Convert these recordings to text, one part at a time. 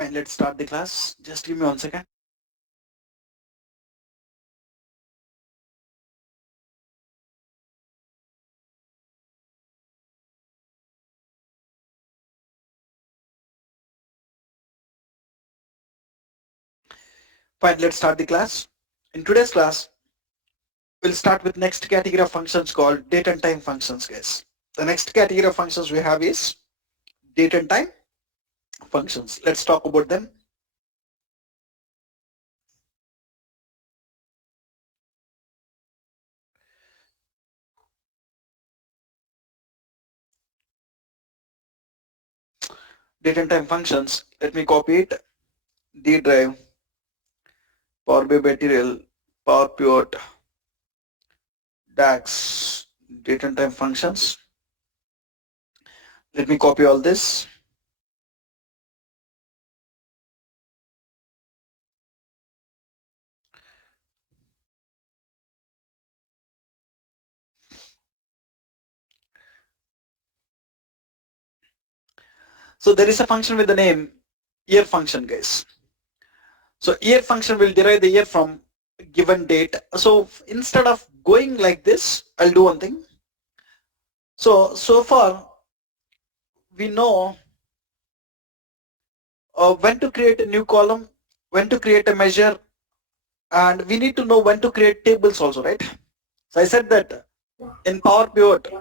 Fine, let's start the class. Just give me 1 second. Fine, let's start the class. In today's class, we'll start with next category of functions called date and time functions, guys. The next category of functions we have is date and time functions. Let's talk about them. Date and time functions. Let me copy it. D drive, Power BI material, Power Pivot, DAX, date and time functions. Let me copy all this. So there is a function with the name year function, guys. So year function will derive the year from given date. So instead of going like this, I'll do one thing. So far we know when to create a new column, when to create a measure, and we need to know when to create tables also, right? So I said that in Power Pivot,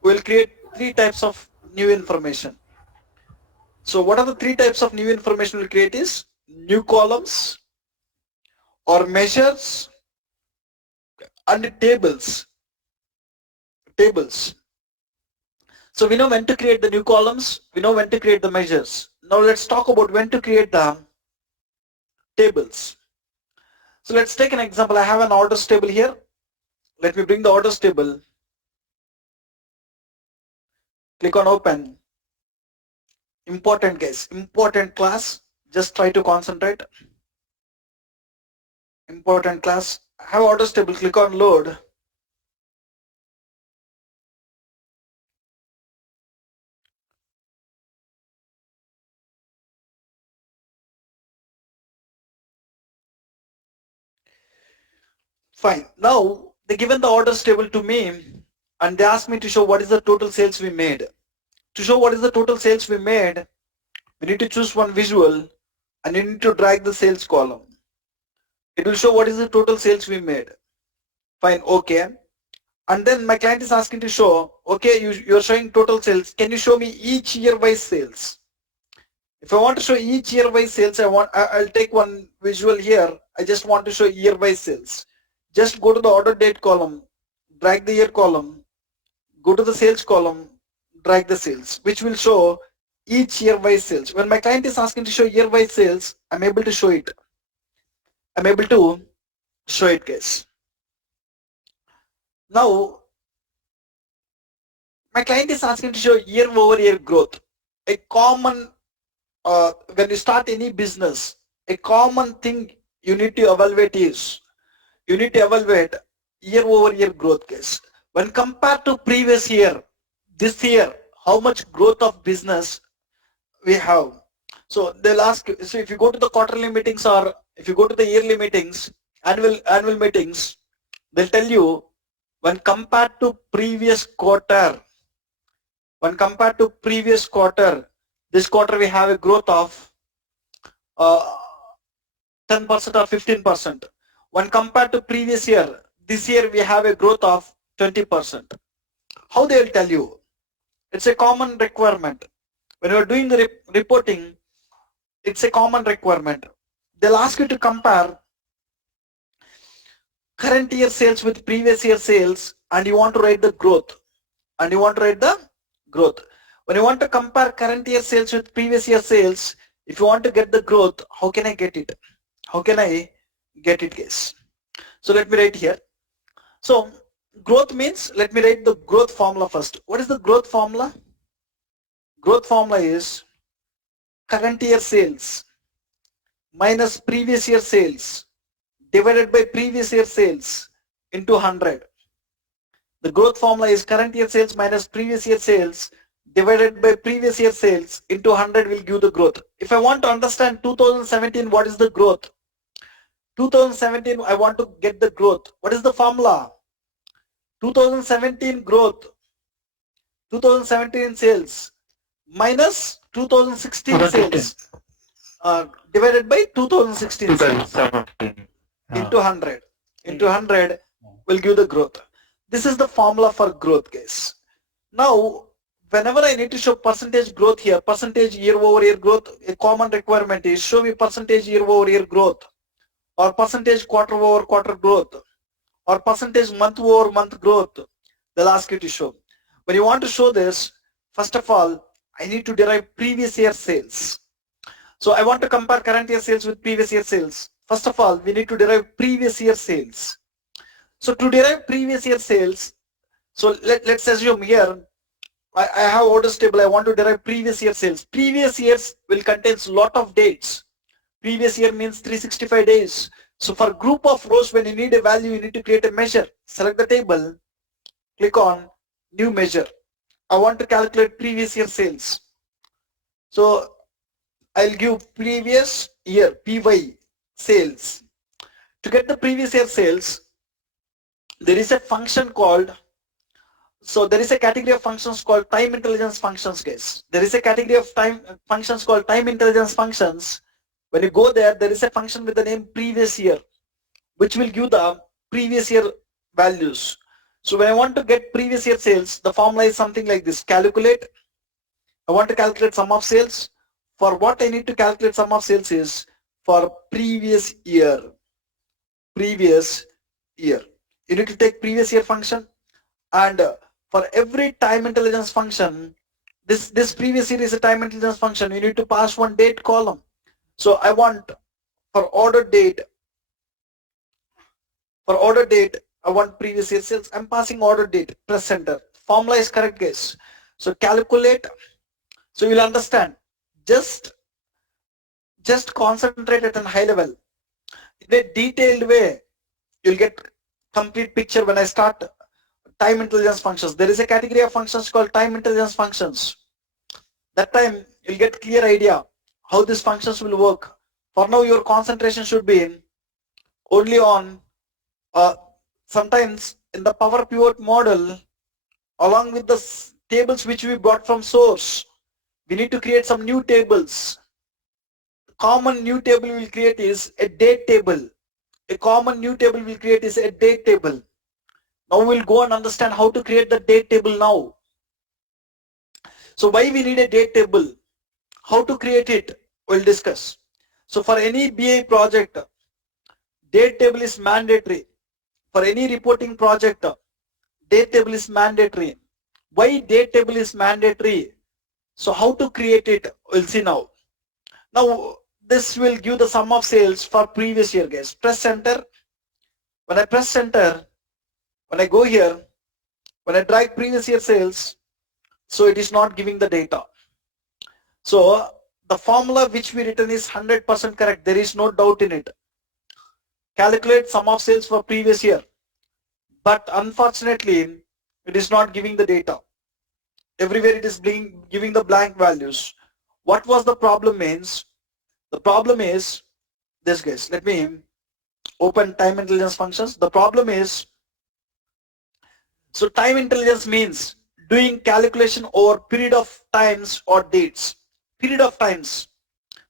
we'll create 3 types of new information. So what are the 3 types of new information we'll create is new columns or measures and tables. So we know when to create the new columns, we know when to create the measures. Now let's talk about when to create the tables. So let's take an example. I have an orders table here. Let me bring the orders table. Click on open. Important guys, important class. Just try to concentrate. Important class. I have orders table. Click on load. Fine. Now they given the orders table to me and they asked me to show what is the total sales we made. To show what is the total sales we made, we need to choose one visual and you need to drag the sales column. It will show what is the total sales we made. Fine, okay. And then my client is asking to show, okay, you're showing total sales. Can you show me each year wise sales? If I want to show each year wise sales, I'll take one visual here. I just want to show year wise sales. Just go to the order date column, drag the year column, go to the sales column, drag the sales, which will show each year wise sales. When my client is asking to show year wise sales, I'm able to show it. I'm able to show it, guys. Now, my client is asking to show year over year growth. A common, when you start any business, a common thing you need to evaluate is, you need to evaluate year over year growth, guys. When compared to previous year, this year, how much growth of business we have. So they'll ask, so if you go to the quarterly meetings or if you go to the yearly meetings, annual meetings, they'll tell you when compared to previous quarter, this quarter we have a growth of 10% or 15%. When compared to previous year, this year we have a growth of 20%. How they'll tell you? It's a common requirement. When you're doing the reporting, it's a common requirement. They'll ask you to compare current year sales with previous year sales and you want to write the growth. When you want to compare current year sales with previous year sales, if you want to get the growth, how can I get it? Guys? So let me write here. So growth means, let me write the growth formula first. What is the growth formula? Growth formula is current year sales minus previous year sales divided by previous year sales into 100. The growth formula is current year sales minus previous year sales divided by previous year sales into 100 will give the growth. If I want to understand 2017, what is the growth? 2017, I want to get the growth. What is the formula? 2017 growth, 2017 sales minus 2016 sales divided by 2016 sales 2017. into 100. Into 100 will give the growth. This is the formula for growth, guys. Now, whenever I need to show percentage growth here, percentage year over year growth, a common requirement is show me percentage year over year growth, or percentage quarter over quarter growth, or percentage month over month growth. They'll ask you to show. When you want to show this, first of all, I need to derive previous year sales. So I want to compare current year sales with previous year sales. First of all, we need to derive previous year sales. So to derive previous year sales, so let's assume here, I have orders table, I want to derive previous year sales. Previous years will contain lot of dates. Previous year means 365 days. So for group of rows, when you need a value, you need to create a measure. Select the table, click on new measure. I want to calculate previous year sales. So I'll give previous year, PY sales. To get the previous year sales, there is a function called, so there is a category of functions called time intelligence functions, guys. There is a category of time functions called time intelligence functions. When you go there, there is a function with the name previous year, which will give the previous year values. So when I want to get previous year sales, the formula is something like this. Calculate. I want to calculate sum of sales. For what I need to calculate sum of sales is for previous year. Previous year. You need to take previous year function, and for every time intelligence function, this previous year is a time intelligence function. You need to pass one date column. So I want for order date, I want previous year sales. I'm passing order date, press enter. Formula is correct, guys. So calculate. So you'll understand. Just concentrate at a high level. In a detailed way, you'll get complete picture when I start time intelligence functions. There is a category of functions called time intelligence functions. That time you'll get clear idea how these functions will work. For now, your concentration should be only on sometimes in the Power Pivot model, along with the tables which we brought from source, we need to create some new tables. The common new table we will create is a date table. A common new table we will create is a date table. Now we'll go and understand how to create the date table now. So why we need a date table? How to create it? We'll discuss. So for any BI project, date table is mandatory. For any reporting project, date table is mandatory. Why date table is mandatory? So how to create it? We'll see now. Now this will give the sum of sales for previous year, guys. Press enter. When I press enter, when I go here, when I drag previous year sales, so it is not giving the data. So the formula which we written is 100% correct. There is no doubt in it. Calculate sum of sales for previous year. But unfortunately, it is not giving the data. Everywhere it is giving the blank values. What was the problem means? The problem is this, guys. Let me open time intelligence functions. The problem is, so time intelligence means doing calculation over period of times or dates. Period of times,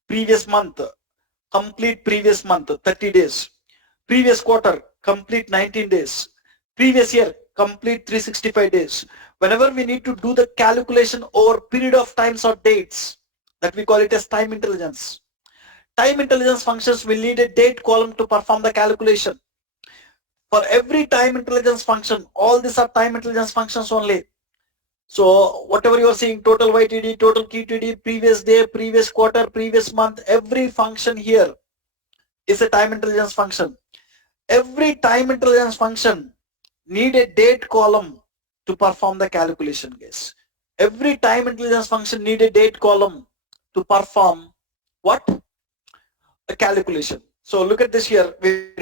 previous month, complete previous month, 30 days. Previous quarter, complete 19 days. Previous year, complete 365 days. Whenever we need to do the calculation over period of times or dates, that we call it as time intelligence. Time intelligence functions will need a date column to perform the calculation. For every time intelligence function, all these are time intelligence functions only. So whatever you are seeing, total YTD, total QTD, previous day, previous quarter, previous month, every function here is a time intelligence function. Every time intelligence function need a date column to perform the calculation, guys. Every time intelligence function need a date column to perform what? A calculation. So look at this here. We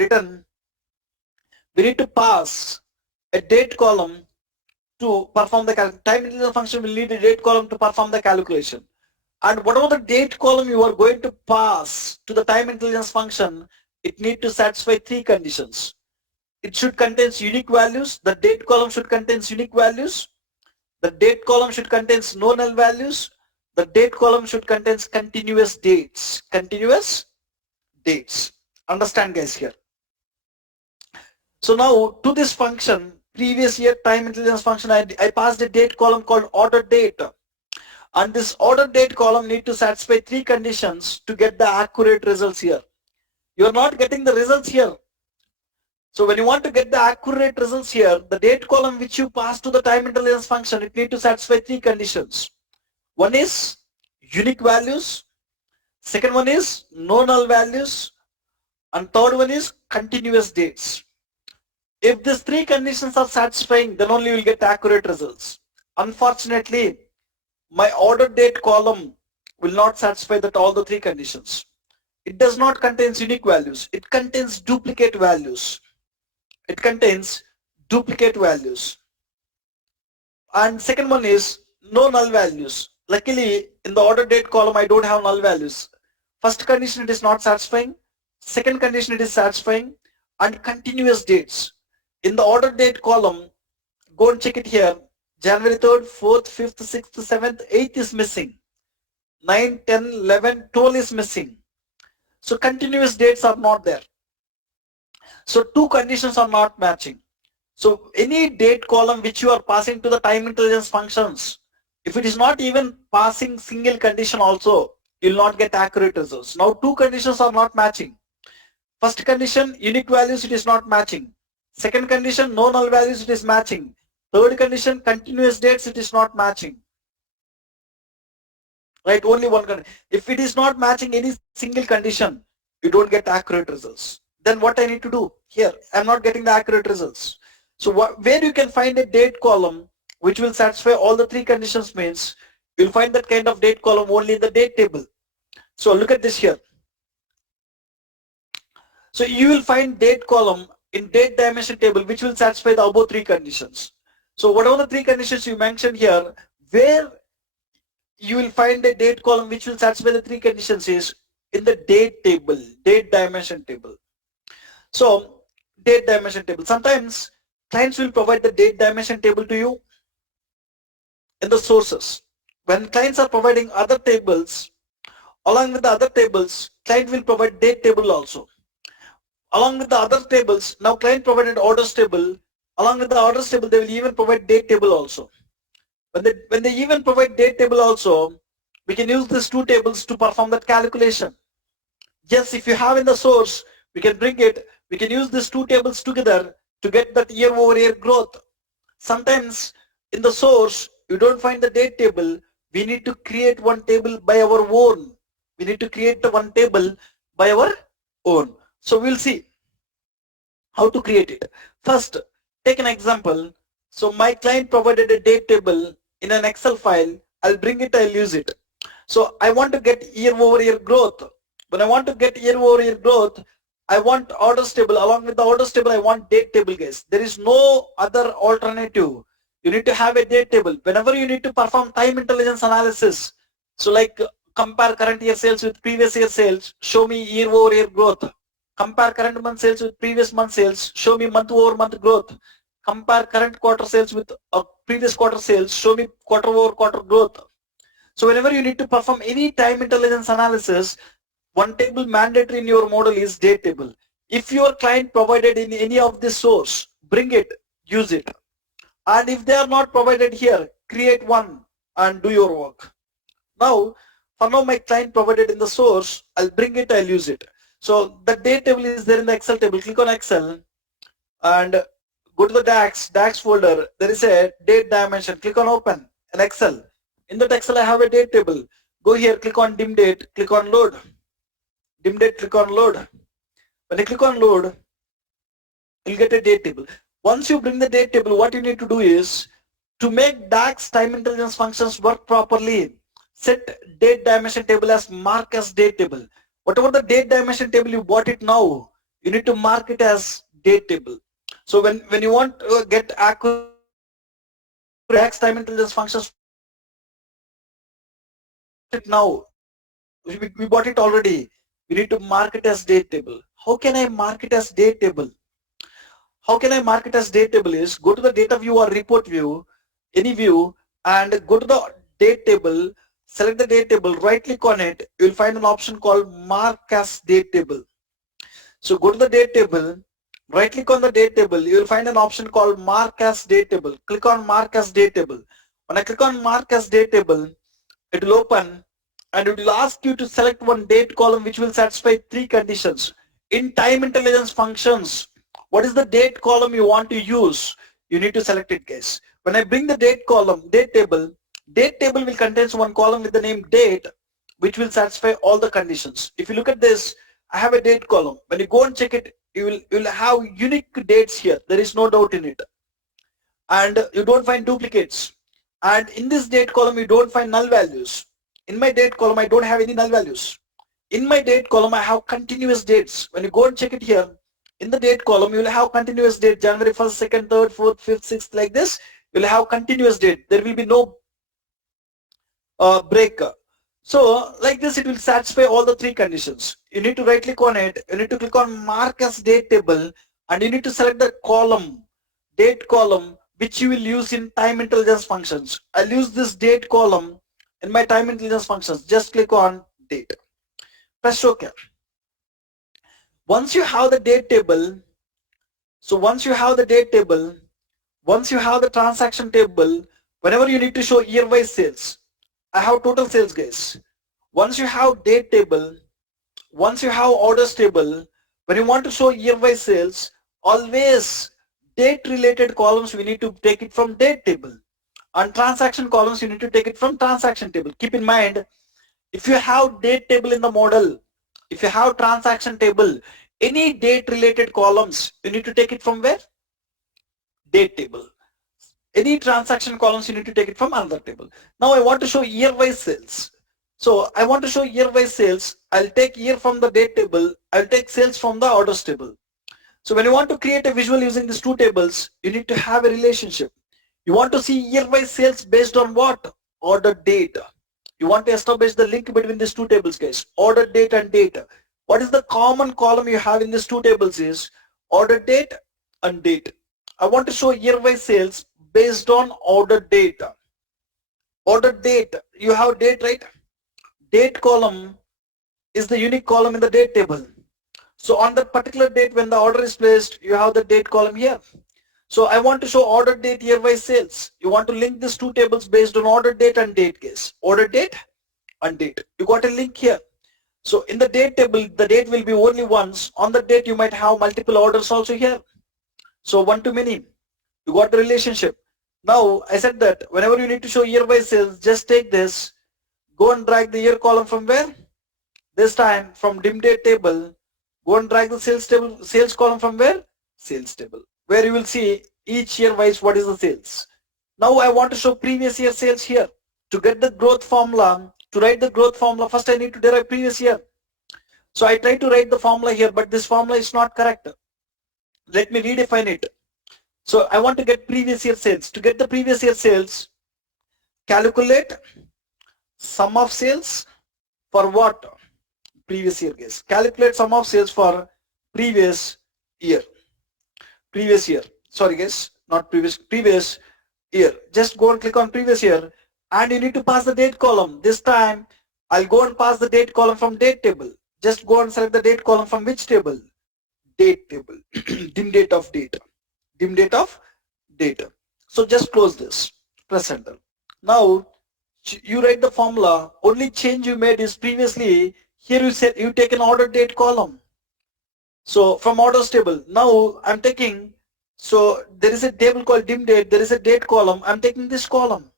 need to pass a date column to perform the time intelligence function will need a date column to perform the calculation. And whatever the date column you are going to pass to the time intelligence function, it need to satisfy three conditions. It should contain unique values. The date column should contain unique values. The date column should contain no null values. The date column should contain continuous dates. Continuous dates. Understand, guys, here. So now to this function, previous year time intelligence function, I passed a date column called order date. And this order date column need to satisfy three conditions to get the accurate results here. You are not getting the results here. So when you want to get the accurate results here, the date column which you pass to the time intelligence function, it need to satisfy three conditions. One is unique values. Second one is no null values. And third one is continuous dates. If these three conditions are satisfying, then only you will get accurate results. Unfortunately, my order date column will not satisfy that all the three conditions. It does not contain unique values. It contains duplicate values. It contains duplicate values. And second one is no null values. Luckily, in the order date column, I don't have null values. First condition, it is not satisfying. Second condition, it is satisfying. And continuous dates. In the order date column, go and check it here. January 3rd, 4th, 5th, 6th, 7th, 8th is missing. 9, 10, 11, 12 is missing. So continuous dates are not there. So two conditions are not matching. So any date column which you are passing to the time intelligence functions, if it is not even passing single condition also, you will not get accurate results. Now two conditions are not matching. First condition, unique values, it is not matching. Second condition, no null values, it is matching. Third condition, continuous dates, it is not matching. Right, only one condition. If it is not matching any single condition, you don't get accurate results. Then what I need to do? Here, I'm not getting the accurate results. So where you can find a date column which will satisfy all the three conditions means, you'll find that kind of date column only in the date table. So look at this here. So you will find date column in date dimension table which will satisfy the above three conditions. So whatever the three conditions you mentioned here, where you will find a date column which will satisfy the three conditions is in the date table, date dimension table. So date dimension table. Sometimes clients will provide the date dimension table to you in the sources. When clients are providing other tables, along with the other tables, client will provide date table also. Along with the other tables, now client provided orders table. Along with the orders table, they will even provide date table also. When they even provide date table also, we can use these two tables to perform that calculation. Yes, if you have in the source, we can bring it. We can use these two tables together to get that year-over-year growth. Sometimes in the source, you don't find the date table. We need to create one table by our own. We need to create the one table by our own. So we'll see how to create it. First, take an example. So my client provided a date table in an Excel file. I'll bring it, I'll use it. So I want to get year-over-year growth. When I want to get year-over-year growth, I want orders table. Along with the orders table, I want date table, guys. There is no other alternative. You need to have a date table. Whenever you need to perform time intelligence analysis, so like compare current year sales with previous year sales, show me year-over-year growth. Compare current month sales with previous month sales, show me month-over-month growth. Compare current quarter sales with previous quarter sales, show me quarter-over-quarter growth. So whenever you need to perform any time intelligence analysis, one table mandatory in your model is date table. If your client provided in any of this source, bring it, use it. And if they are not provided here, create one and do your work. Now, for now my client provided in the source, I'll bring it, I'll use it. So the date table is there in the Excel table. Click on Excel and go to the DAX folder. There is a date dimension. Click on open in Excel. In that Excel I have a date table. Go here, click on dim date, click on load. Dim date, click on load. When you click on load, you'll get a date table. Once you bring the date table, what you need to do is to make DAX time intelligence functions work properly, set date dimension table as mark as date table. Whatever the date dimension table you bought it now, you need to mark it as date table. So when you want to get accurate DAX time intelligence functions now. We bought it already. We need to mark it as date table. How can I mark it as date table? How can I mark it as date table is go to the data view or report view, any view, and go to the date table, select the date table, right click on it, you will find an option called mark as date table. So go to the date table, right click on the date table, you will find an option called mark as date table. Click on mark as date table. When I click on mark as date table, it will open and it will ask you to select one date column which will satisfy three conditions. In time intelligence functions, what is the date column you want to use? You need to select it, guys. When I bring the date column, date table will contain one column with the name date which will satisfy all the conditions. If you look at this, I have a date column. When you go and check it, you will have unique dates here. There is no doubt in it. And you don't find duplicates. And in this date column, you don't find null values. In my date column, I don't have any null values. In my date column, I have continuous dates. When you go and check it here, in the date column, you will have continuous date, January 1st, 2nd, 3rd, 4th, 5th, 6th, like this. You will have continuous date. There will be no break. So like this, it will satisfy all the three conditions. You need to right click on it. You need to click on mark as date table, and you need to select the column, date column, which you will use in time intelligence functions. I'll use this date column in my time intelligence functions. Just click on date. Press OK. Once you have the date table, once you have the transaction table, whenever you need to show year-wise sales, I have total sales, guys. Once you have date table, once you have orders table, when you want to show year-wise sales, always date-related columns, we need to take it from date table. And transaction columns, you need to take it from transaction table. Keep in mind, if you have date table in the model, if you have transaction table, any date-related columns, you need to take it from where? Date table. Any transaction columns, you need to take it from another table. Now I want to show year-wise sales. So I want to show year-wise sales. I'll take year from the date table. I'll take sales from the orders table. So when you want to create a visual using these two tables, you need to have a relationship. You want to see year-wise sales based on what? Order date. You want to establish the link between these two tables, guys. Order date and date. What is the common column you have in these two tables is order date and date. I want to show year-wise sales based on order date. Order date, you have date, right? Date column is the unique column in the date table. So on that particular date when the order is placed, you have the date column here. So I want to show order date year-wise sales. You want to link these two tables based on order date and date, case. Order date and date. You got a link here. So in the date table, the date will be only once. On the date, you might have multiple orders also here. So one to many. You got the relationship. Now I said that whenever you need to show year-wise sales, just take this, go and drag the year column from where? This time from dim date table, go and drag the sales table, sales column from where? Sales table, where you will see each year wise what is the sales. Now I want to show previous year sales here. To get the growth formula, to write the growth formula, first I need to derive previous year. So I try to write the formula here, but this formula is not correct. Let me redefine it. So I want to get previous year sales. To get the previous year sales, calculate sum of sales for what? Previous year, guys. Calculate sum of sales for previous year. Previous year. Sorry, guys, not previous. Previous year. Just go and click on previous year, and you need to pass the date column. This time, I'll go and pass the date column from date table. Just go and select the date column from which table? Date table. Dim date of date. Dim date of data. So just close this, press enter. Now you write the formula. Only change you made is previously here you said you take an order date column. So from orders table, now I'm taking, so there is a table called dim date, there is a date column, I'm taking this column.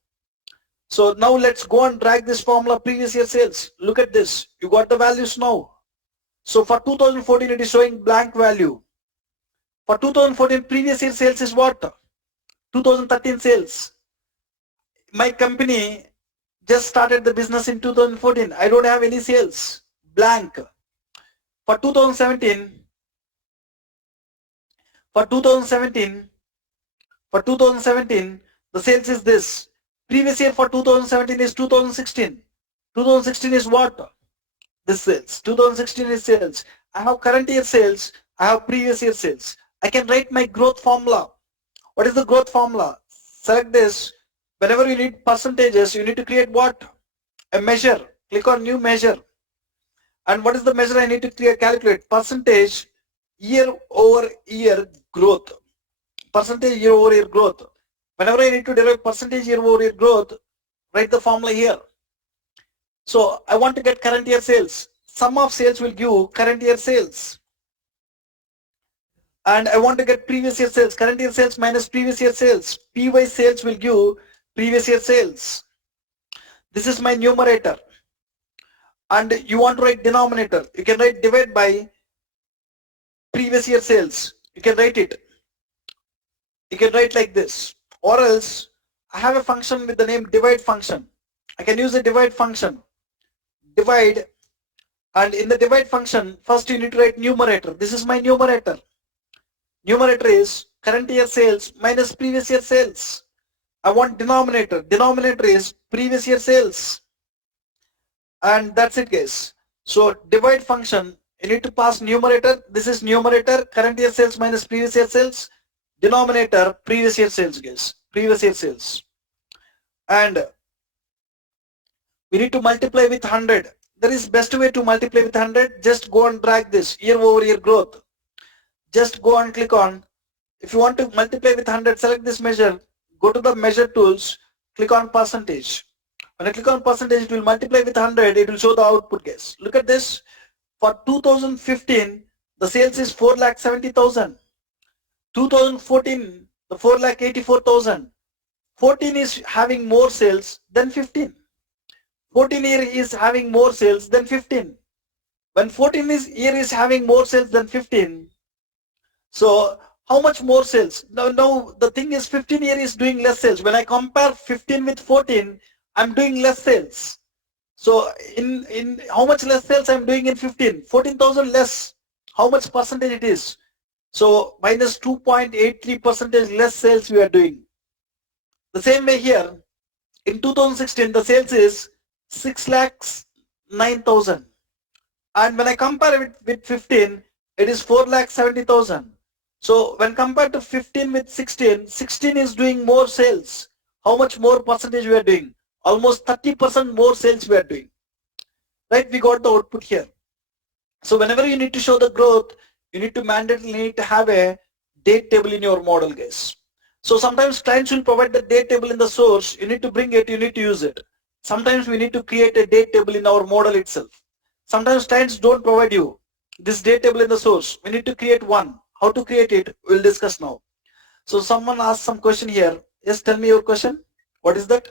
So now let's go and drag this formula previous year sales. Look at this, you got the values now. So for 2014 it is showing blank value. For 2014 previous year sales is what? 2013 sales. My company just started the business in 2014. I don't have any sales. Blank. For 2017, The sales is this. Previous year for 2017 is 2016. 2016 is what? This sales. 2016 is sales. I have current year sales. I have previous year sales. I can write my growth formula. What is the growth formula? Select this. Whenever you need percentages, you need to create what? A measure. Click on new measure. And what is the measure I need to calculate? Percentage year over year growth. Percentage year over year growth. Whenever I need to derive percentage year over year growth, write the formula here. So I want to get current year sales. Sum of sales will give current year sales. And I want to get previous year sales. Current year sales minus previous year sales. PY sales will give previous year sales. This is my numerator. And you want to write denominator. You can write divide by previous year sales. You can write it. You can write like this. Or else I have a function with the name divide function. I can use a divide function. Divide, and in the divide function, first you need to write numerator. This is my numerator. Numerator is current year sales minus previous year sales. I want denominator. Denominator is previous year sales. And that's it, guys. So divide function, you need to pass numerator. This is numerator, current year sales minus previous year sales. Denominator, previous year sales, guys. Previous year sales. And we need to multiply with 100. There is best way to multiply with 100. Just go and drag this year over year growth. Just go and click on. If you want to multiply with 100, select this measure. Go to the measure tools. Click on percentage. When I click on percentage, it will multiply with 100. It will show the output, guys. Look at this. For 2015, the sales is 4,70,000. 2014, the 4,84,000. 14 is having more sales than 15. 14 year is having more sales than 15. When 14 year is having more sales than 15, so how much more sales? Now the thing is 15 year is doing less sales. When I compare 15 with 14, I'm doing less sales. So in how much less sales I'm doing in 15? 14,000 less. How much percentage it is? So minus 2.83% less sales we are doing. The same way here, in 2016 the sales is 6,09,000, and when I compare it with 15, it is 4,70,000. So when compared to 15 with 16, 16 is doing more sales. How much more percentage we are doing? Almost 30% more sales we are doing. Right? We got the output here. So whenever you need to show the growth, you need to mandatorily have a date table in your model, guys. So sometimes clients will provide the date table in the source. You need to bring it, you need to use it. Sometimes we need to create a date table in our model itself. Sometimes clients don't provide you this date table in the source. We need to create one. How to create it, we'll discuss now. So someone asked some question here. Yes, tell me your question. What is that?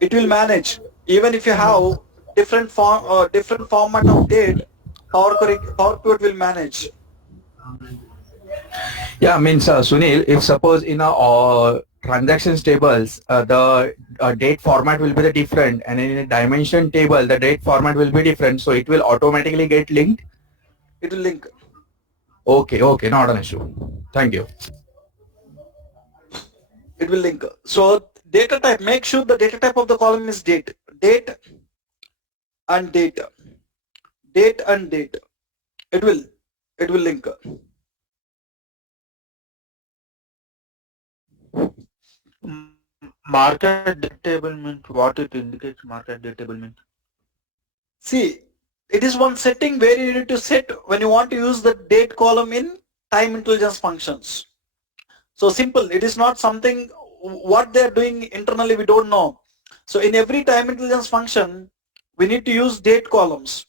It will manage. Even if you have different format of date, Power Query will manage. Yeah, means Sunil, if suppose in a transactions tables, the date format will be the different, and in a dimension table, the date format will be different, so it will automatically get linked. It will link. Okay, okay, not an issue. Thank you. It will link. So data type, make sure the data type of the column is date. Date and data. Date and date. It will link. Market date table means what it indicates. Market date table means. See, it is one setting where you need to set when you want to use the date column in time intelligence functions. So simple. It is not something what they are doing internally we don't know. So in every time intelligence function, we need to use date columns.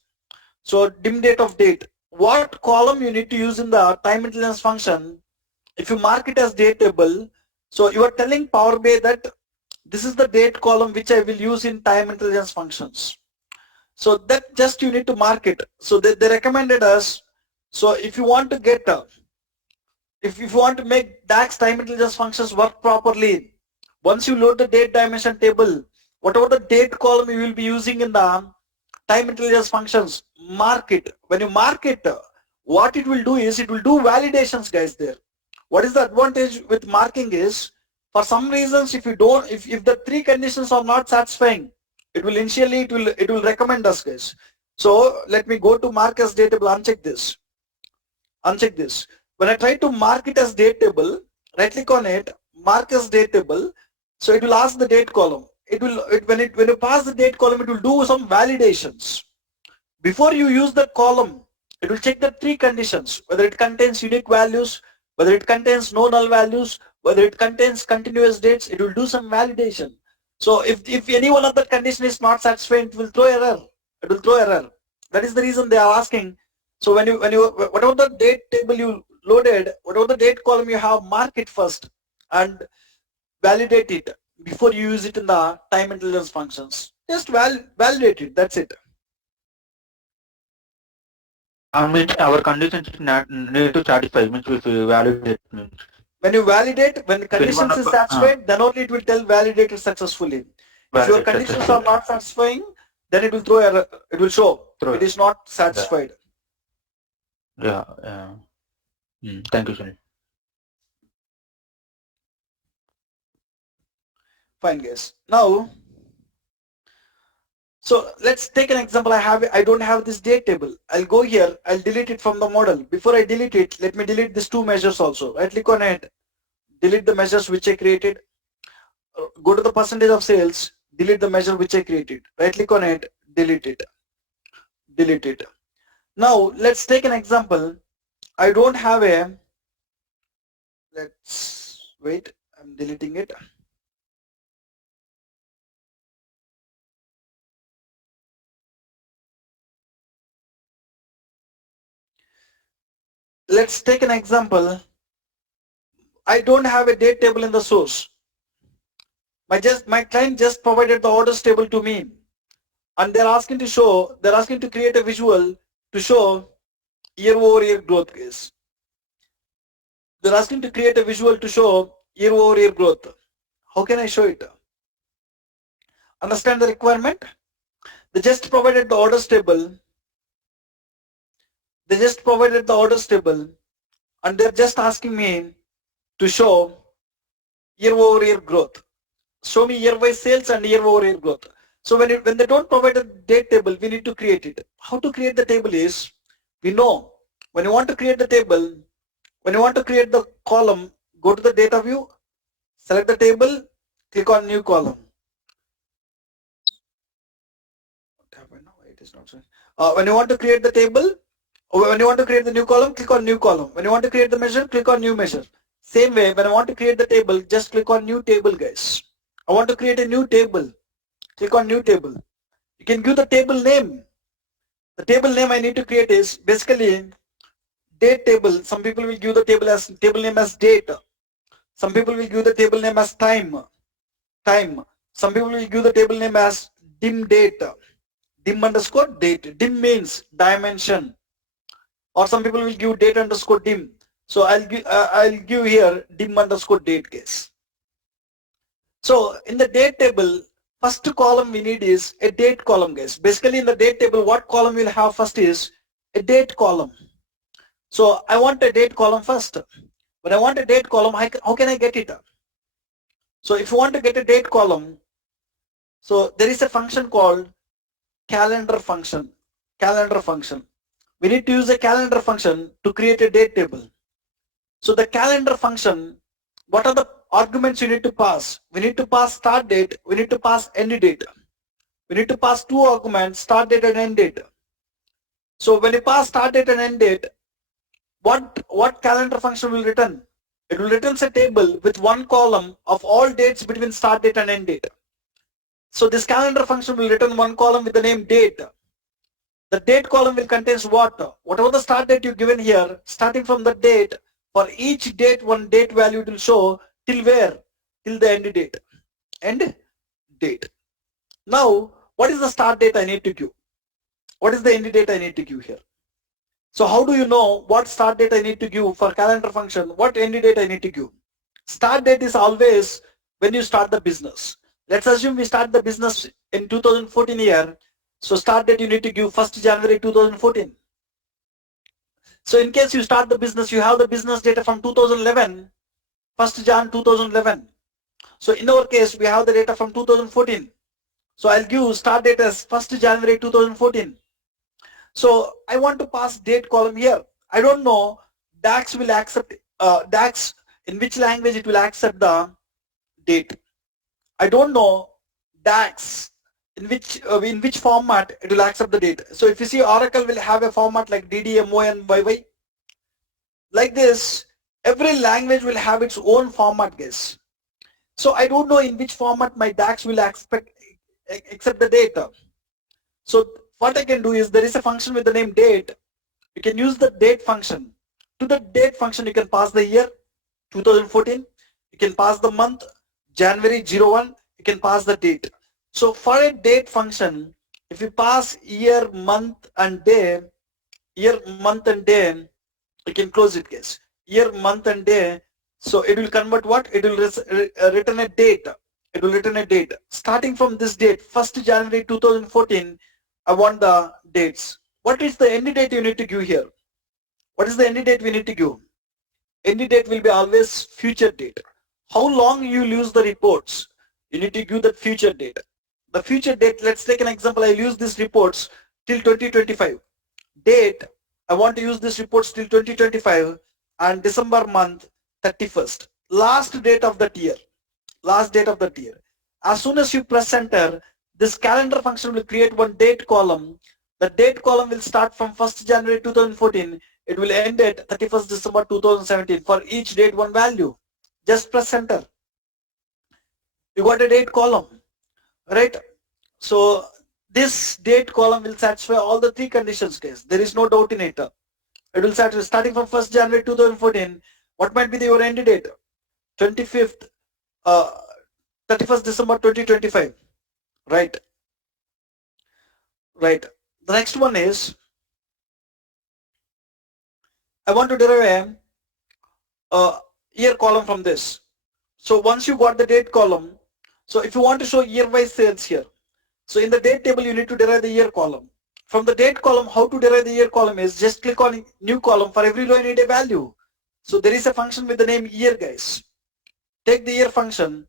So dim date of date. What column you need to use in the time intelligence function? If you mark it as date table, so you are telling Power BI that this is the date column which I will use in time intelligence functions. So that just you need to mark it. So they recommended us. So if you want to get if you want to make DAX time intelligence functions work properly, once you load the date dimension table, whatever the date column you will be using in the time intelligence functions, mark it. When you mark it, what it will do is it will do validations, guys. There, what is the advantage with marking is, for some reasons, if you don't, if the three conditions are not satisfying, it will initially it will recommend us, guys. So let me go to mark as date table, uncheck this. Uncheck this. When I try to mark it as date table, right click on it, mark as date table. So it will ask the date column. When you pass the date column, it will do some validations. Before you use the column, it will check the three conditions, whether it contains unique values, whether it contains no null values, whether it contains continuous dates. It will do some validation. So if any one of the condition is not satisfying, it will throw error. It will throw error. That is the reason they are asking. So when you whatever the date table you loaded, whatever the date column you have, mark it first and validate it before you use it in the time intelligence functions. Just validate it. That's it. I mean, our conditions need to satisfy, means if we validate means. When you validate, when the conditions is satisfied, then only it will tell validated successfully. If your conditions are not satisfying, then it will throw error. It will show it is not satisfied. Yeah. Thank you, Sunil. Fine, guys. Now, so let's take an example. I don't have this date table. I'll go here. I'll delete it from the model. Before I delete it, let me delete these two measures also. Right click on it. Delete the measures which I created. Go to the percentage of sales. Delete the measure which I created. Right click on it. Delete it. Delete it. Now let's take an example. I don't have a. Let's wait. I'm deleting it. Let's take an example. I don't have a date table in the source. My client just provided the orders table to me, and they're asking to create a visual to show year-over-year growth case. They're asking to create a visual to show year-over-year growth. How can I show it? Understand the requirement? They just provided the orders table. They just provided the orders table, and they're just asking me to show year-over-year growth. Show me year-wise sales and year-over-year growth. So when they don't provide a date table, we need to create it. How to create the table is, we know when you want to create the table, when you want to create the column, go to the data view, select the table, click on new column. What happened now? It is not showing. When you want to create the table, when you want to create the new column, click on new column. When you want to create the measure, click on new measure. Same way, when I want to create the table, just click on new table, guys. I want to create a new table. Click on new table. You can give the table name. The table name I need to create is basically date table. Some people will give the table name as date. Some people will give the table name as time. Some people will give the table name as dim date. Dim underscore date. Dim means dimension. Or some people will give date underscore dim. So I'll give here dim underscore date case. So in the date table, first column we need is a date column, guys. Basically in the date table, what column we'll have first is a date column. So I want a date column first. When I want a date column, how can I get it? So if you want to get a date column, so there is a function called calendar function. Calendar function. We need to use a calendar function to create a date table. So the calendar function, what are the arguments you need to pass? We need to pass start date, we need to pass end date. We need to pass two arguments, start date and end date. So when you pass start date and end date, what calendar function will return? It will return a table with one column of all dates between start date and end date. So this calendar function will return one column with the name date. The date column will contain what? Whatever the start date you given here, starting from the date, for each date, one date value will show till where? Till the end date. End date. Now, what is the start date I need to give? What is the end date I need to give here? So how do you know what start date I need to give for calendar function? What end date I need to give? Start date is always when you start the business. Let's assume we start the business in 2014 year. So start date you need to give 1st January 2014. So in case you start the business, you have the business data from 2011, 1st Jan 2011. So in our case, we have the data from 2014. So I'll give start date as 1st January 2014. So I want to pass date column here. I don't know DAX will accept DAX in which language it will accept the date. I don't know DAX in which format it will accept the date. So if you see, Oracle will have a format like DDMONYY. Like this, every language will have its own format, guys. So I don't know in which format my DAX will accept the data. So what I can do is, there is a function with the name date. You can use the date function. To the date function, you can pass the year 2014. You can pass the month January 01. You can pass the date. So for a date function, if you pass year, month and day, you can close it, guys. Year, month and day. So it will convert what? It will return a date. It will return a date. Starting from this date, 1st January 2014, I want the dates. What is the end date you need to give here? What is the end date we need to give? End date will be always future date. How long you use the reports? You need to give the future date. The future date, let's take an example. I'll use these reports till 2025. Date, I want to use these reports till 2025 and December month 31st. Last date of that year. Last date of that year. As soon as you press enter, this calendar function will create one date column. The date column will start from 1st January 2014. It will end at 31st December 2017. For each date, one value. Just press enter. You got a date column, right? So this date column will satisfy all the three conditions, guys. There is no doubt in it. It will satisfy starting from 1st January 2014. What might be your end date? 25th, 31st December 2025. Right. Right. The next one is, I want to derive a year column from this. So once you got the date column, so if you want to show year-wise sales here, so in the date table you need to derive the year column. From the date column, how to derive the year column is just click on new column. For every row you need a value. So there is a function with the name year, guys. Take the year function,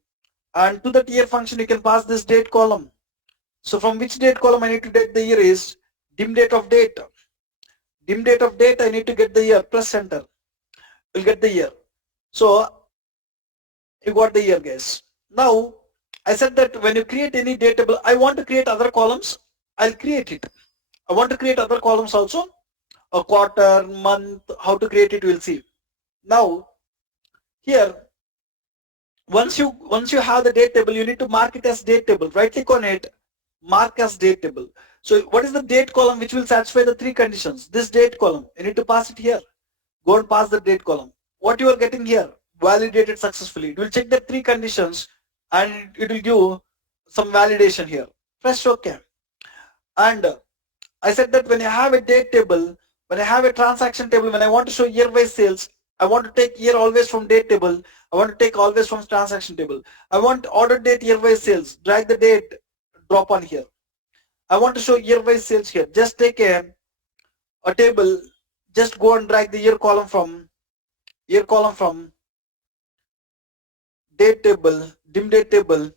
and to that year function you can pass this date column. So from which date column I need to get the year is dim date of date. Dim date of date, I need to get the year. Press enter. You'll get the year. So you got the year, guys. Now I said that when you create any date table, I want to create other columns. I'll create it. I want to create other columns also. A quarter, month, how to create it, we'll see. Now here, once you have the date table, you need to mark it as date table. Right click on it, mark as date table. So what is the date column which will satisfy the three conditions? This date column, you need to pass it here. Go and pass the date column. What you are getting here, validated successfully. It will check the three conditions and it will give some validation here. Press OK. And I said that when I have a date table, when I have a transaction table, when I want to show year-wise sales, I want to take year always from date table. I want to take always from transaction table. I want order date year-wise sales. Drag the date, drop on here. I want to show year-wise sales here. Just take a table. Just go and drag the year column from date table, dim date table,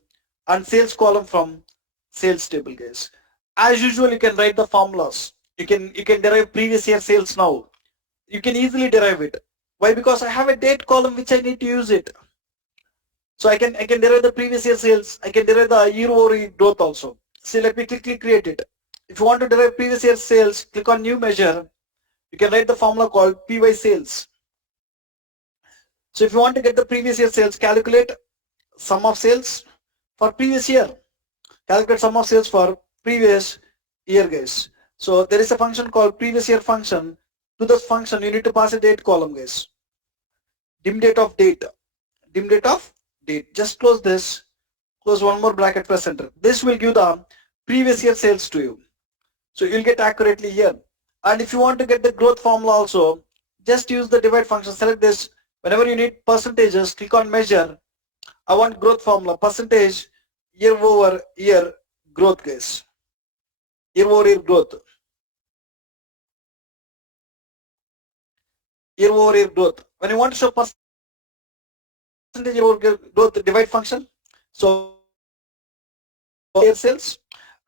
and sales column from sales table, guys. As usual, you can write the formulas. You can derive previous year sales now. You can easily derive it. Why? Because I have a date column which I need to use it. So I can derive the previous year sales. I can derive the year-over-year growth also. See, let me quickly create it. If you want to derive previous year sales, click on new measure. You can write the formula called PY sales. So if you want to get the previous year sales, calculate sum of sales for previous year. Calculate sum of sales for previous year, guys. So there is a function called previous year function. To this function, you need to pass a date column, guys. Dim date of date. Dim date of date. Just close this. Close one more bracket, press enter. This will give the previous year sales to you. So you'll get accurately here. And if you want to get the growth formula also, just use the divide function. Select this. Whenever you need percentages, click on measure. I want growth formula. Percentage year-over-year growth, guys. Year-over-year growth. year-over-year growth. When you want to show percentage year-over-year growth, divide function. So year sales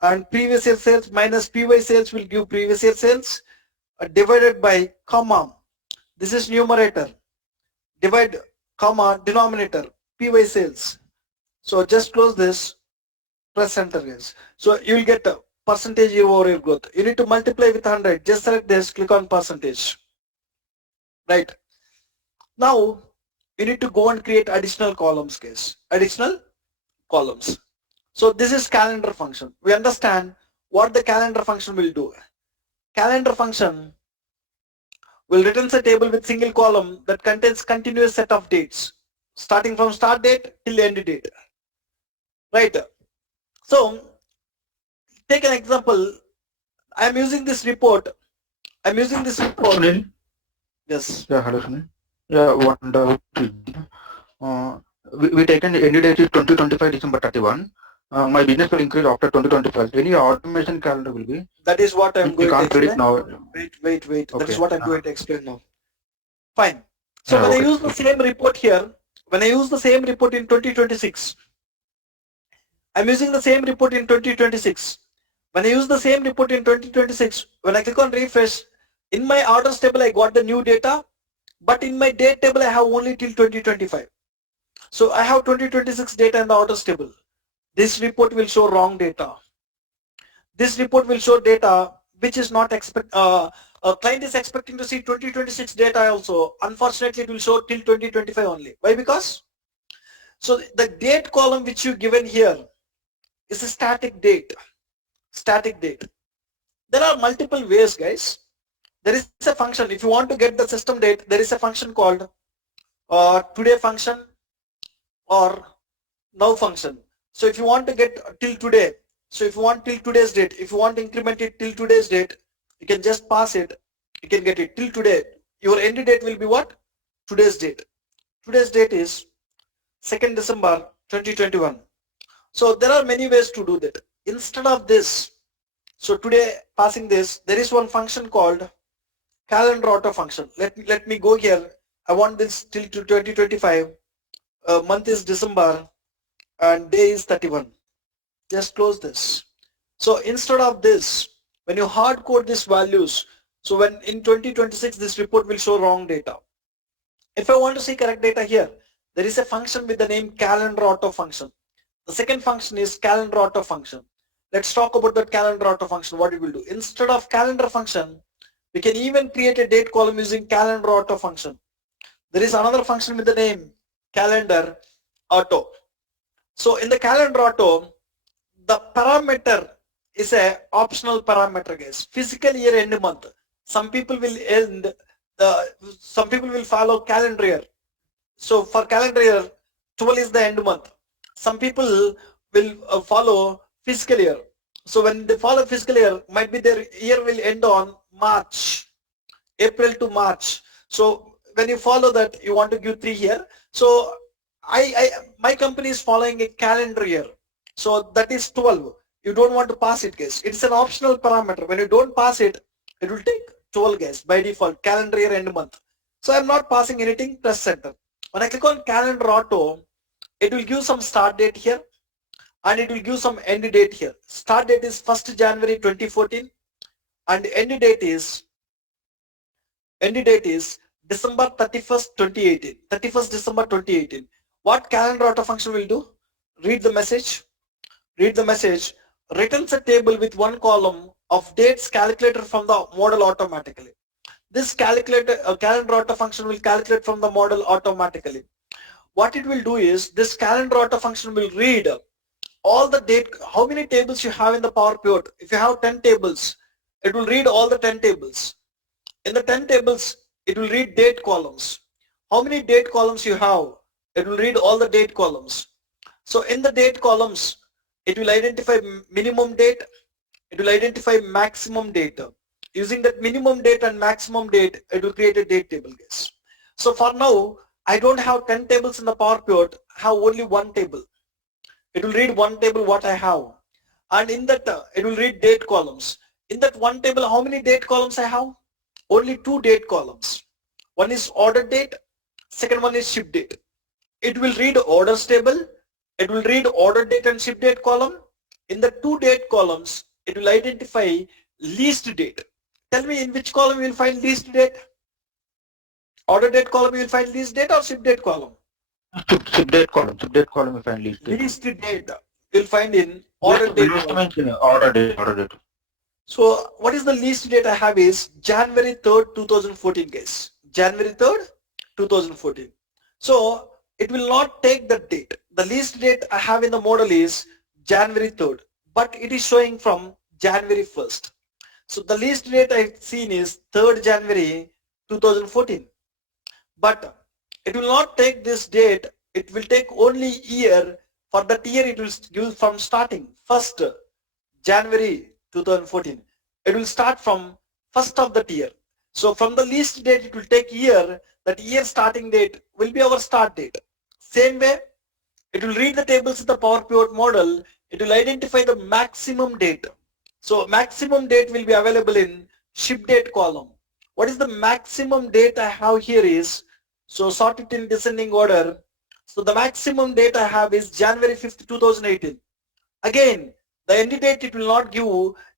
and previous year sales minus PY sales will give previous year sales divided by comma. This is numerator. Divide comma denominator PY sales. So just close this, press enter guys. So you will get a percentage year-over-year growth. You need to multiply with 100. Just select this, click on percentage. Right. Now you need to go and create additional columns guys. Additional columns. So this is calendar function. We understand what the calendar function will do. Calendar function will return a table with single column that contains continuous set of dates starting from start date till end date. Right. So take an example. I am using this report. Sunil? Yes. Yeah, hello Sunil. Yeah, one we taken the end date is 2025 December 31. My business will increase after 2025. Any automation calendar will be? That is what I am going to can't predict explain. now. Wait. Okay. That is what I'm going to explain now. Fine. So Yeah, when okay. I use the same report here, when I use the same report in 2026, I'm using the same report in 2026. When I use the same report in 2026, when I click on refresh, in my orders table I got the new data, but in my date table I have only till 2025. So I have 2026 data in the orders table. This report will show wrong data. This report will show data which is not a client is expecting to see 2026 data also. Unfortunately, it will show till 2025 only. Why? Because so the date column which you given here is a static date. Static date. There are multiple ways, guys. There is a function. If you want to get the system date, there is a function called today function or now function. So if you want to get till today, so if you want till today's date, if you want to increment it till today's date, you can just pass it. You can get it till today. Your end date will be what? Today's date. Today's date is 2nd December 2021. So there are many ways to do that. Instead of this, so today passing this, there is one function called calendar auto function. Let me go here. I want this till to 2025. Month is December and day is 31. Just close this. So instead of this, when you hard code these values, so when in 2026 this report will show wrong data. If I want to see correct data here, there is a function with the name calendar auto function. The second function is calendar auto function. Let's talk about that calendar auto function, what it will do. Instead of calendar function, we can even create a date column using calendar auto function. There is another function with the name calendar auto. So in the calendar auto, the parameter is a optional parameter, guys. Fiscal year end month. Some people will some people will follow calendar year. So for calendar year, 12 is the end month. Some people will follow fiscal year. So when they follow fiscal year, might be their year will end on March, April to March. So when you follow that, you want to give 3 here. So my company is following a calendar year. So that is 12. You don't want to pass it, guys. It's an optional parameter. When you don't pass it, it will take 12, guys, by default, calendar year end month. So I'm not passing anything, press enter. When I click on calendar auto, it will give some start date here and it will give some end date here. Start date is 1st January 2014 and end date is December 31st, 2018. 31st December 2018. What calendar auto function will do? Read the message, returns a table with one column of dates calculated from the model automatically. This calendar auto function will calculate from the model automatically. What it will do is this calendar auto function will read all the date, how many tables you have in the Power Pivot. If you have 10 tables, it will read all the 10 tables. In the 10 tables, it will read date columns. How many date columns you have? It will read all the date columns. So in the date columns, it will identify minimum date, it will identify maximum date. Using that minimum date and maximum date, it will create a date table, guys. So for now, I don't have 10 tables in the Power Pivot, I have only one table. It will read one table what I have. And in that, it will read date columns. In that one table, how many date columns I have? Only 2 date columns. One is order date, second one is ship date. It will read orders table, it will read order date and ship date column. In the two date columns, it will identify least date. Tell me in which column you will find least date? Order date column you will find least date or ship date column? Ship date column. Ship date column we find least date. Least date you will find in order date column. Mention order date. Order date. So what is the least date I have is January 3rd, 2014 guys. January 3rd, 2014. So it will not take the date. The least date I have in the model is January 3rd, but it is showing from January 1st. So the least date I've seen is 3rd January 2014. But it will not take this date. It will take only year. For that year it will give from starting 1st January 2014. It will start from first of that year. So from the least date it will take year. That year starting date will be our start date. Same way, it will read the tables in the Power Pivot model. It will identify the maximum date. So maximum date will be available in ship date column. What is the maximum date I have here is, so sort it in descending order. So the maximum date I have is January 5th, 2018. Again, the end date it will not give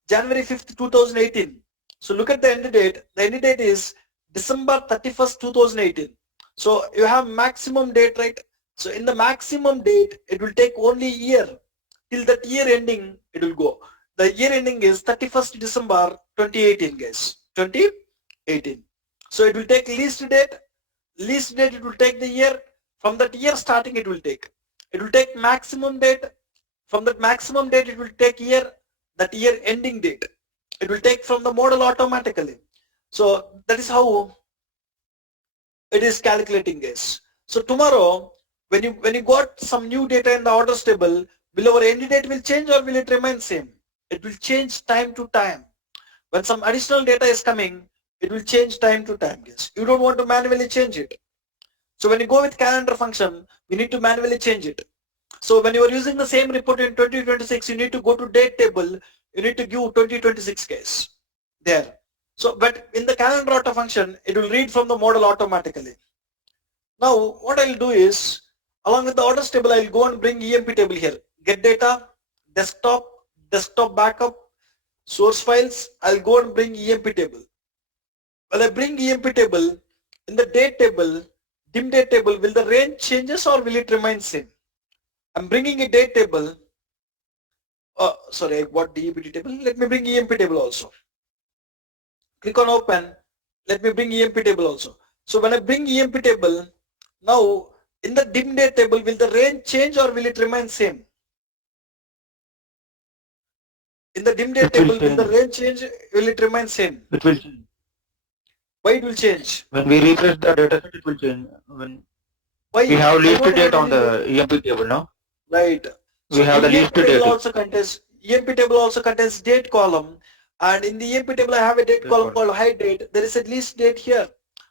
January 5th, 2018. So look at the end date. The end date is December 31st, 2018. So you have maximum date, right? So in the maximum date, it will take only year. Till that year ending, it will go. The year ending is 31st December 2018, guys. 2018. So it will take least date. Least date it will take the year. From that year starting it will take. It will take maximum date. From that maximum date it will take year. That year ending date. It will take from the model automatically. So that is how it is calculating, guys. So tomorrow when you got some new data in the orders table, will our end date will change or will it remain same? It will change time to time. When some additional data is coming, it will change time to time, guys. You don't want to manually change it. So when you go with calendar function, we need to manually change it. So when you are using the same report in 2026, you need to go to date table. You need to give 2026 case there. So, but in the calendar auto function, it will read from the model automatically. Now, what I'll do is, along with the orders table, I'll go and bring EMP table here. Get data, desktop, desktop backup, source files. I'll go and bring EMP table. When I bring EMP table, in the date table, dim date table, will the range changes or will it remain same? I'm bringing a date table. Sorry, I got the EMP table. Let me bring EMP table also. Click on open. Let me bring EMP table also. So when I bring EMP table, now in the dim date table, will the range change or will it remain same? In the dim date table, will the range change? Will it remain same? It will change. Why it will change? When we refresh the data set, it will change. When Why? we have least date on the EMP table, no? Right. We have the least date. Also contains EMP table also contains date column, and in the EMP table I have a date column called high date. There is a least date here.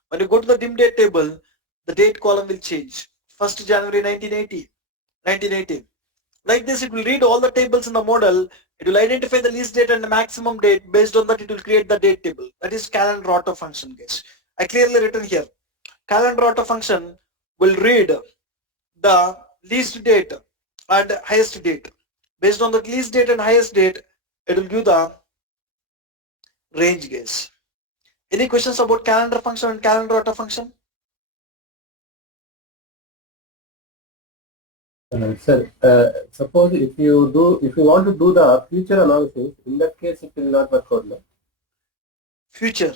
When you go to the dim date table, the date column will change. 1st January 1980. Like this, it will read all the tables in the model. It will identify the least date and the maximum date. Based on that, it will create the date table. That is calendar auto function, guys. I clearly written here. Calendar auto function will read the least date and highest date. Based on the least date and highest date, it will give the range, guys. Any questions about calendar function and calendar auto function? Sir, suppose if you want to do the future analysis, in that case it will not work out. No? Future.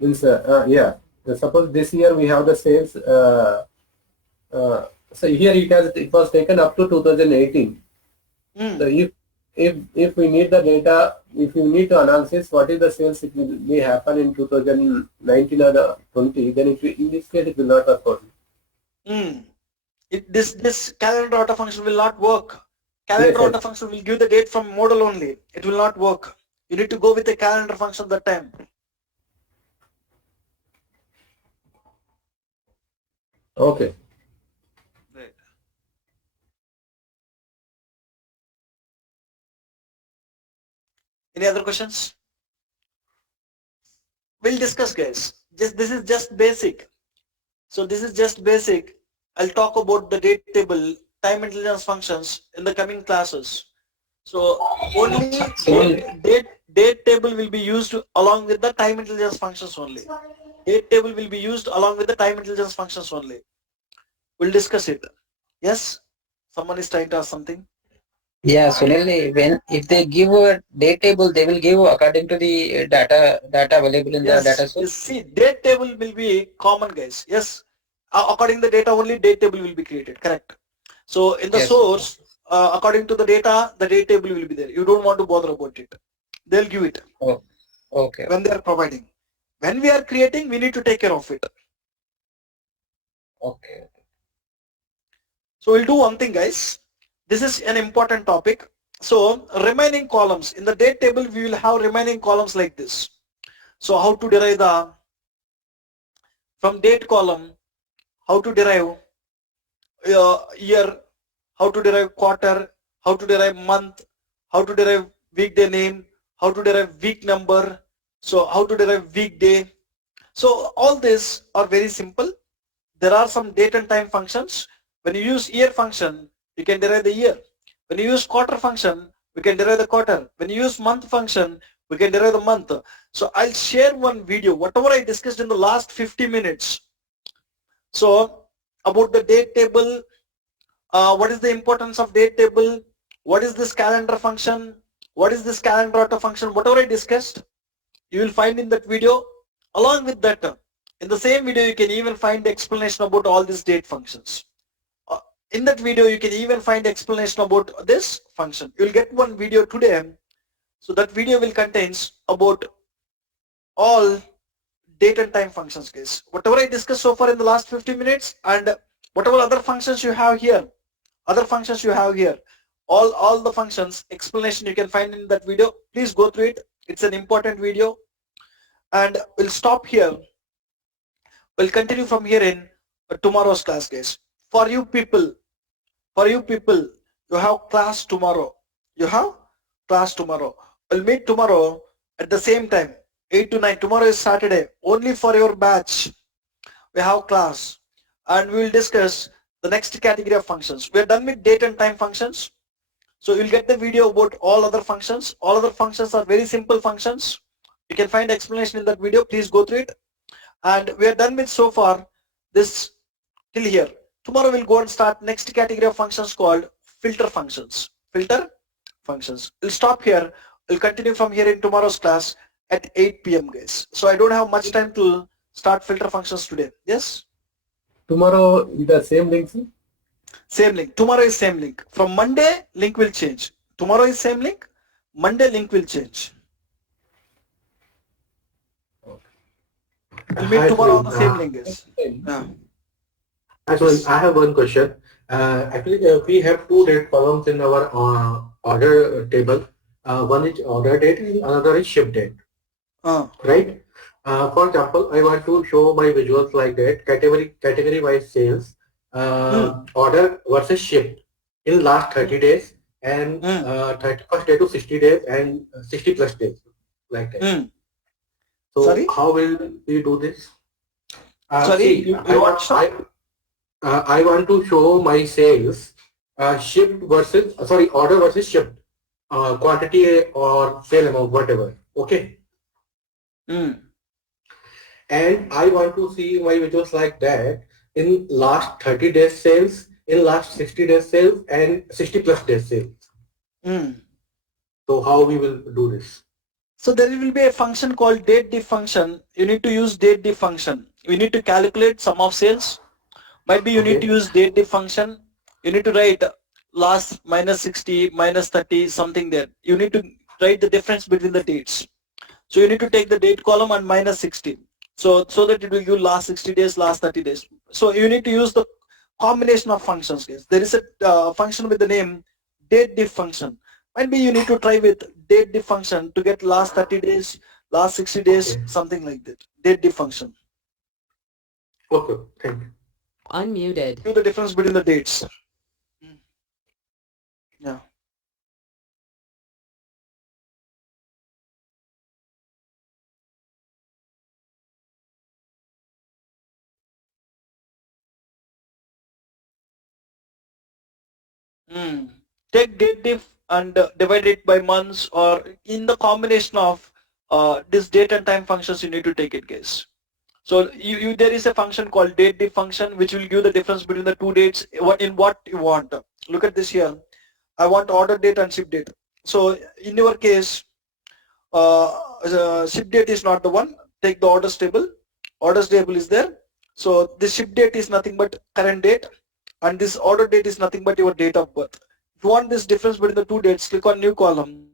Means, yeah. Suppose this year we have the sales. So here it was taken up to 2018. So if we need the data, if you need to analysis what is the sales it will be happen in 2019 or 20, then in this case it will not work out. This calendar auto function will not work. Calendar auto function will give the date from model only. It will not work. You need to go with the calendar function that time. Okay. Right. Any other questions? we'll discuss, guys. This is just basic. So this is just basic. I'll talk about the date table, time intelligence functions in the coming classes. So only date table will be used along with the time intelligence functions only. Date table will be used along with the time intelligence functions only. We'll discuss it. Yes? Someone is trying to ask something? Yeah, Sunil, if they give a date table, they will give according to the data available in the data Yes. You source. see, date table will be common, guys. Yes. According to the data only, date table will be created. Correct. So in the Yes. source, according to the data, the date table will be there. You don't want to bother about it. They'll give it Oh, okay. when they are providing. When we are creating, we need to take care of it. Okay. So we'll do one thing, guys. This is an important topic. So remaining columns in the date table, we will have remaining columns like this. So how to derive the from date column? How to derive year? How to derive quarter? How to derive month? How to derive weekday name? How to derive week number? So how to derive weekday? So all these are very simple. There are some date and time functions. When you use year function, you can derive the year. When you use quarter function, we can derive the quarter. When you use month function, we can derive the month. So I'll share one video, whatever I discussed in the last 50 minutes. So about the date table, what is the importance of date table? What is this calendar function? What is this calendar auto function? Whatever I discussed, you will find in that video. Along with that, in the same video, you can even find the explanation about all these date functions. In that video, you can even find explanation about this function. You'll get one video today. So that video will contains about all date and time functions, guys. Whatever I discussed so far in the last 50 minutes and whatever other functions you have here, all the functions explanation you can find in that video. Please go through it. It's an important video. And we'll stop here. We'll continue from here in tomorrow's class, guys. For you people, you have class tomorrow. We'll meet tomorrow at the same time, 8 to 9. Tomorrow is Saturday. Only for your batch, we have class. And we will discuss the next category of functions. We are done with date and time functions. So you'll get the video about all other functions. All other functions are very simple functions. You can find explanation in that video. Please go through it. And we are done with so far this till here. Tomorrow we'll go and start next category of functions called filter functions. We'll stop here. We'll continue from here in tomorrow's class at 8 p.m. guys. So I don't have much time to start filter functions today. Yes? Tomorrow is the same link, sir? Same link. Tomorrow is same link. From Monday, link will change. Tomorrow is same link. Monday, link will change. We'll meet tomorrow on the same link, guys. Yeah. Actually, I have one question. Actually, we have two date columns in our order table. One is order date and another is ship date. Right? For example, I want to show my visuals like that, category wise sales, order versus shipped in last 30 days and 31st day to 60 days and 60 plus days like that. So Sorry? how will we do this? Sorry, See, I I want to show my sales shipped versus order versus shipped quantity or sale amount, whatever. Okay. And I want to see my visuals like that in last 30 days sales, in last 60 days sales, and 60 plus days sales. So how we will do this? So there will be a function called datediff function. You need to use datediff function. We need to calculate sum of sales. Might be you need to use datediff function. You need to write last minus 60, minus 30, something there. You need to write the difference between the dates. So you need to take the date column and minus 60. So that it will give last 60 days, last 30 days. So you need to use the combination of functions, guys. There is a function with the name datediff function. Might be you need to try with datediff function to get last 30 days, last 60 days, something like that. Datediff function. Okay, thank you. Unmuted. Do the difference between the dates. Yeah. Take date diff and divide it by months, or in the combination of this date and time functions you need to take it, guys. So there is a function called date diff function which will give the difference between the two dates in what you want. Look at this here. I want order date and ship date. So in your case, ship date is not the one. Take the orders table. Orders table is there. So this ship date is nothing but current date, and this order date is nothing but your date of birth. If you want this difference between the two dates, click on new column.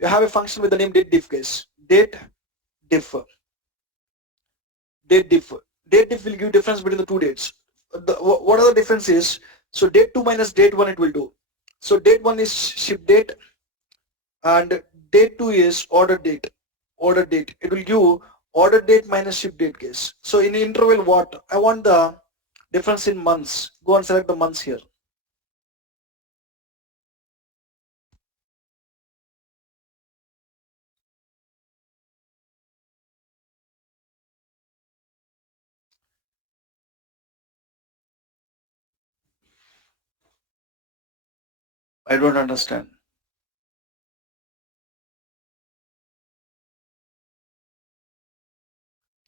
You have a function with the name date diff, guys. Date diff. Date diff. Date diff will give difference between the two dates. What are the differences? So date 2 minus date 1 it will do. So date 1 is ship date and date 2 is order date. Order date. It will give order date minus ship date, guys. So in the interval what? I want the difference in months. Go and select the months here. I don't understand.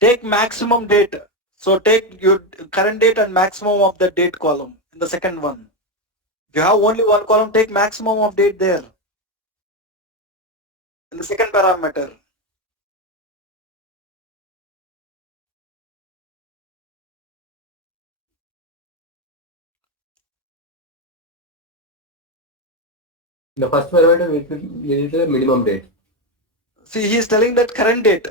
Take maximum date. So take your current date and maximum of the date column in the second one. If you have only one column, take maximum of date there in the second parameter. The first parameter we need the minimum date. See, he is telling that current date.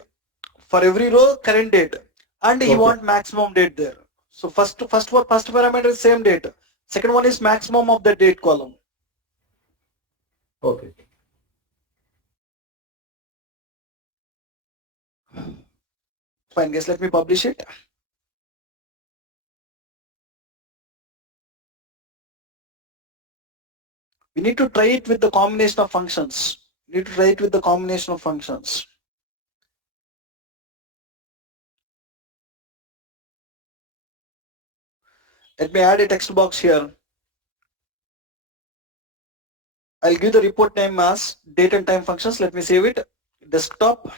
For every row, current date. And he Okay. want maximum date there. So first parameter is same date. Second one is maximum of the date column. Okay. Fine, guys, let me publish it. We need to try it with the combination of functions. We need to try it with the combination of functions. Let me add a text box here. I'll give the report name as date and time functions. Let me save it. Desktop,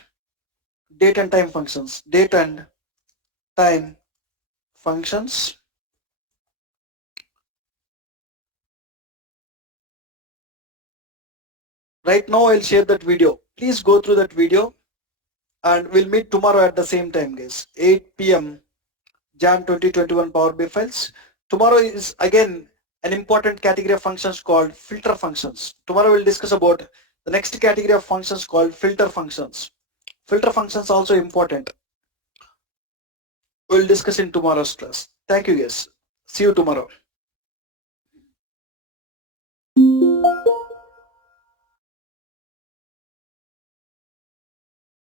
date and time functions. Date and time functions. Right now I'll share that video. Please go through that video and we'll meet tomorrow at the same time, guys. 8 p.m. Jan 2021 Power BI files. Tomorrow is again an important category of functions called filter functions. Tomorrow we'll discuss about the next category of functions called filter functions. Filter functions also important. We'll discuss in tomorrow's class. Thank you, guys. See you tomorrow.